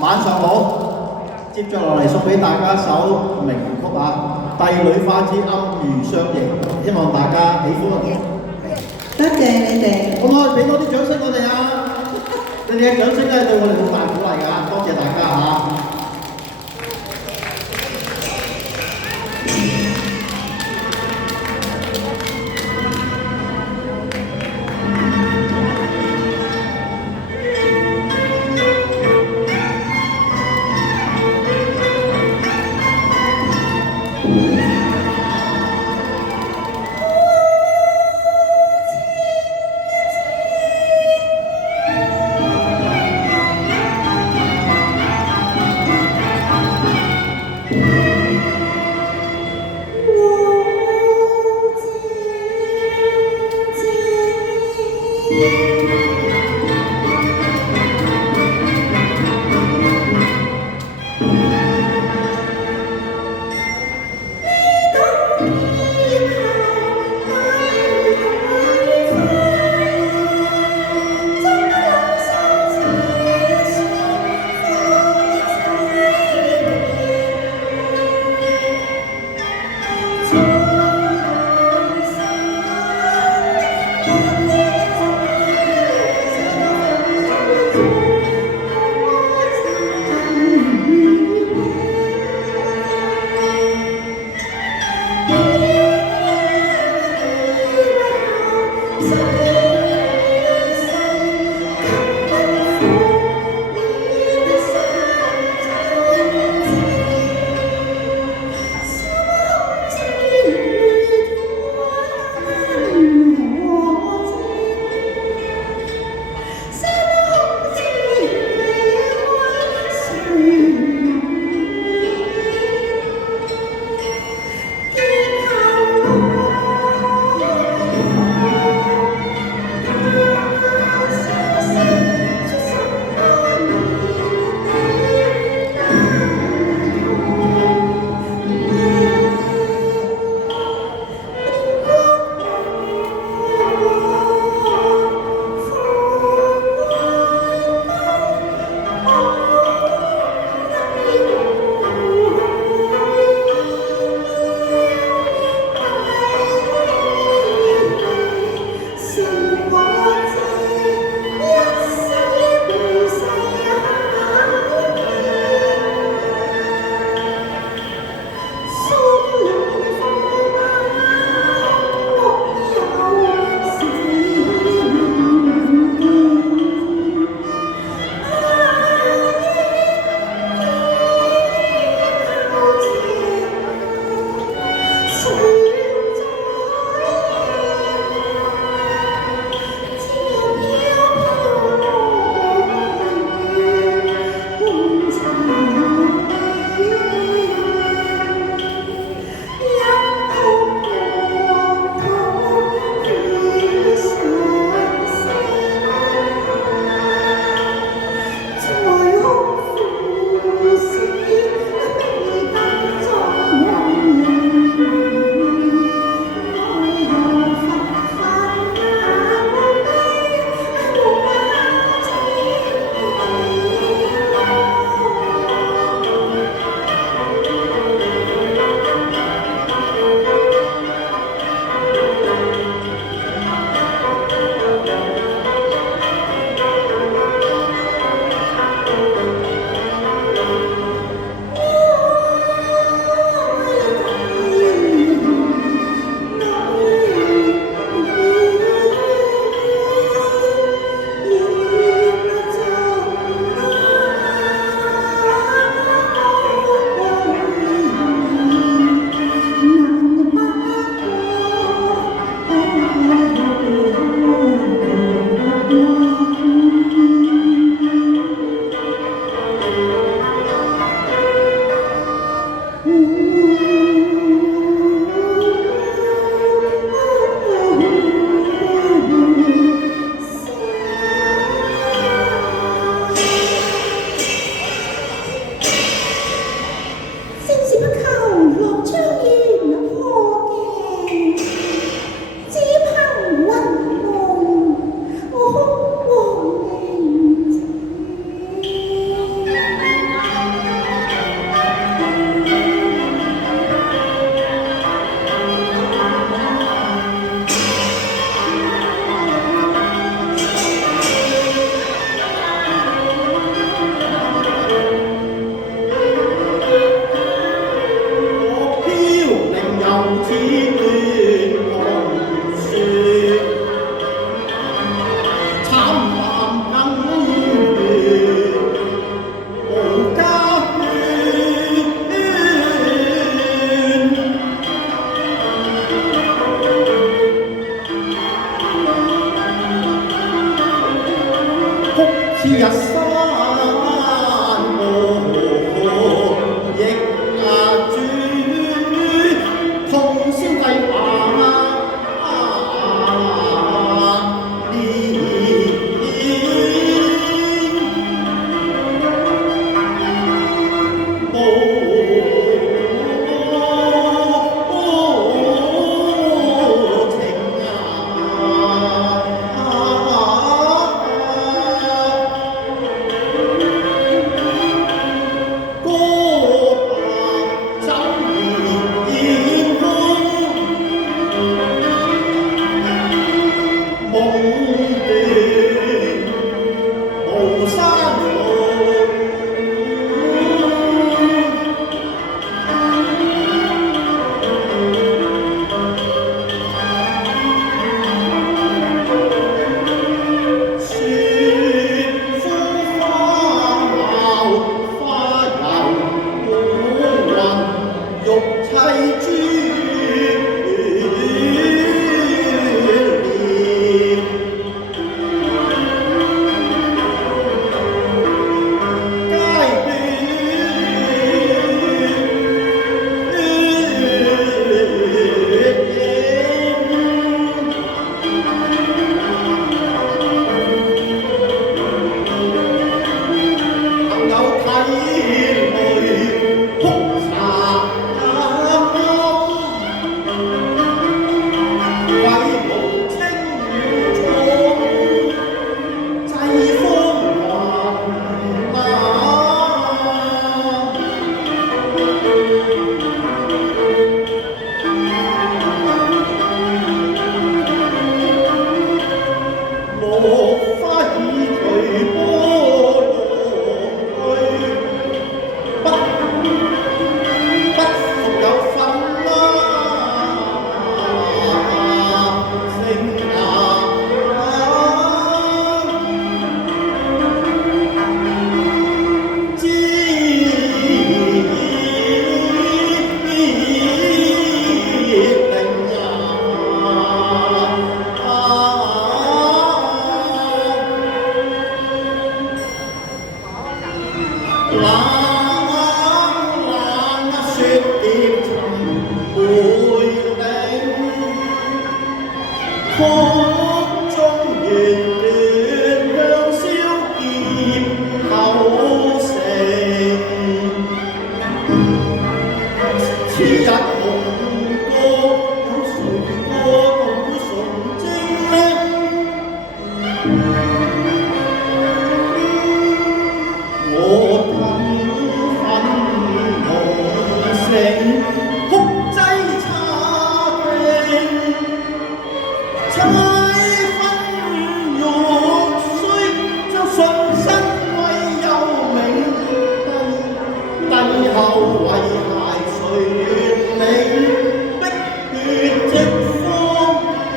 晚上好，接住落嚟送俾大家一首名曲啊，《帝女花之暗魚相迎》，希望大家喜歡。多謝你哋。好唔好？俾多啲掌聲我哋啊！你哋嘅掌聲咧對我哋好大鼓勵㗎，多謝大家嚇。冷冷雪疊沉背領，空中月斷香消劫後成。此日紅歌有誰歌到純正呢？我等粉紅繩，哭擠茶定，猜分玉碎，將信身為幽冥，帝後遺骸誰領？碧血直方徑。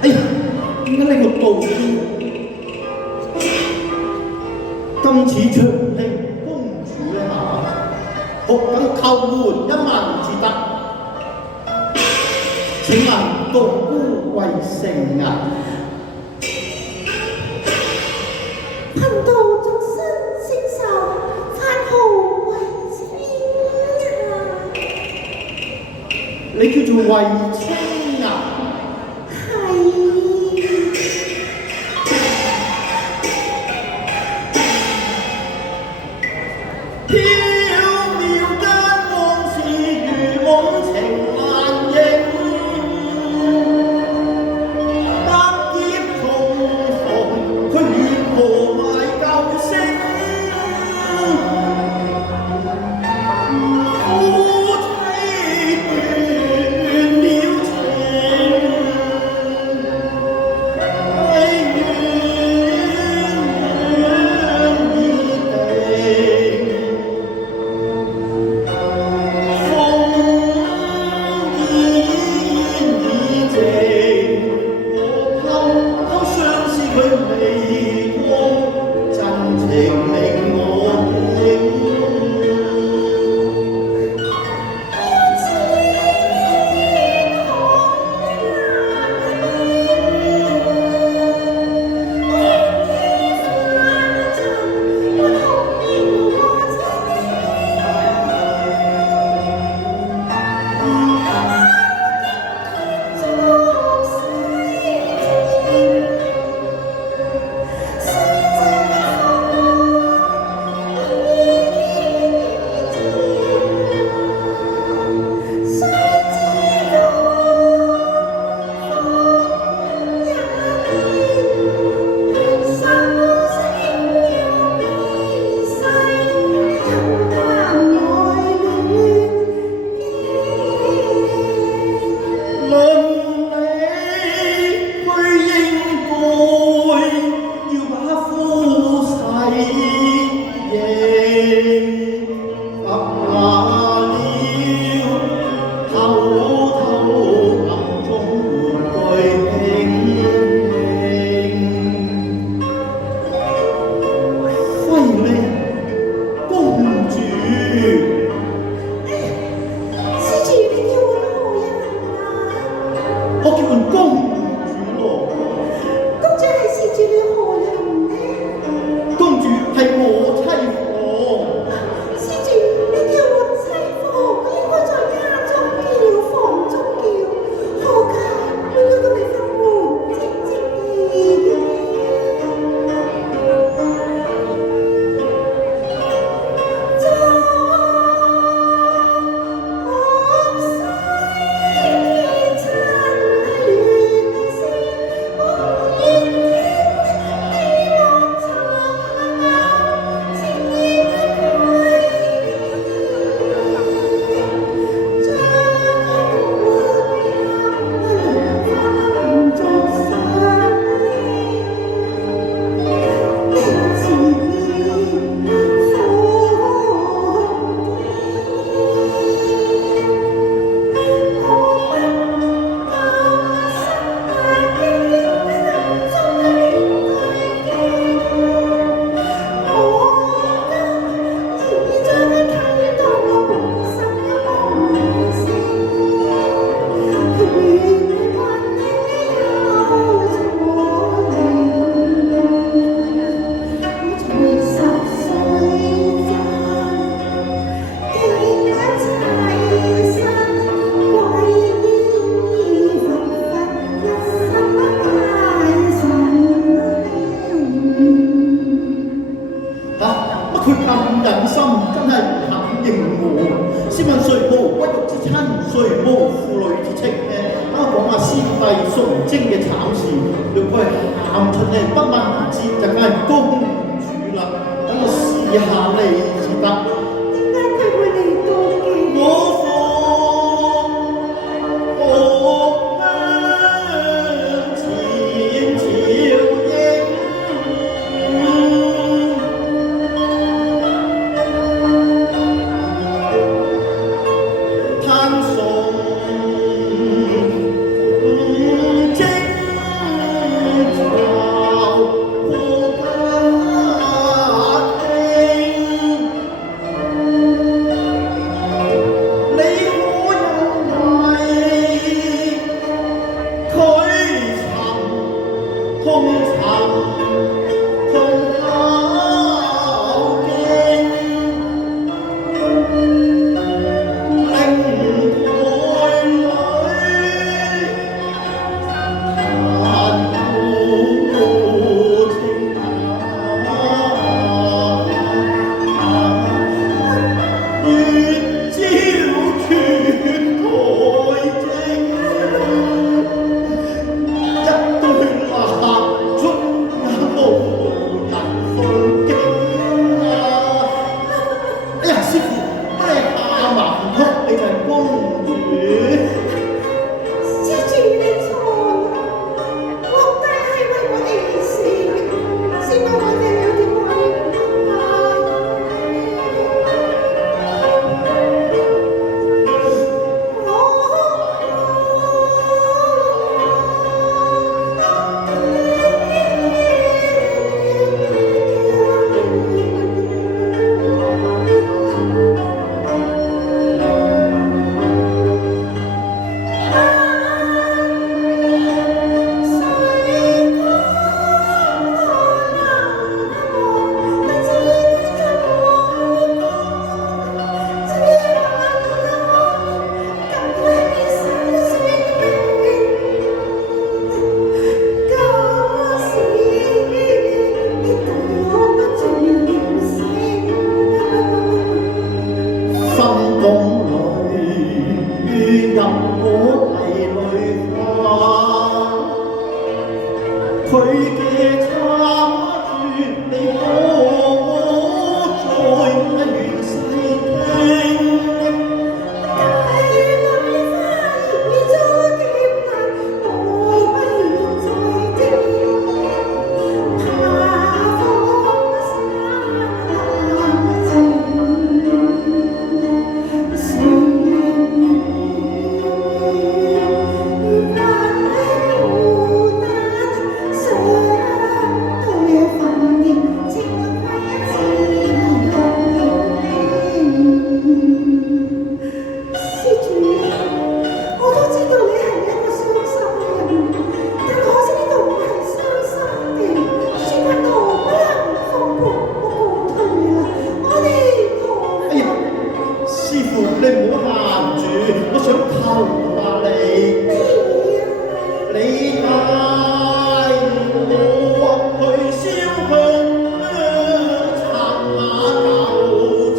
哎呀，點解呢個道今次長令公主呢學緊叩門一問至得。請問道姑貴姓啊？貧道眾生姓仇，番號為清啊！你叫做衛青啊？飄渺間往事如夢情難認，百劫重逢，佢如何埋舊聲？夫妻斷了情，哀怨已定。我叫人公主咯。公主係侍住了何人呢？公主係我妻房。施主，你叫我妻房，應該在家中叫、房中叫，何解每個都未分門正正義嘅？帝崇禎嘅慘事，若佢係喊出嚟不問而知，就梗係公主啦。等我試下你至得。點解佢會嚟到嘅？我放香前朝英，攤送征朝過家庭。你可有為佢尋痛尋痛考經，令台裏嘆苦情月照全台正，一堆蠟燭也無人奉敬啊！哎呀，師傅，乜你喊埋唔通？你就係公主。施主你錯啦，皇帝係為我哋而死嘅，先問我哋有點可以心中裏入我涕淚花，佢嘅慘絕你可再願細聽。師傅，你唔好喊住，我想偷下你。你帶我去燒香，尋下舊情。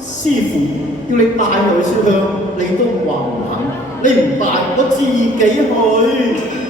師傅要你帶我去燒香，你都話唔肯，你唔帶我自己去。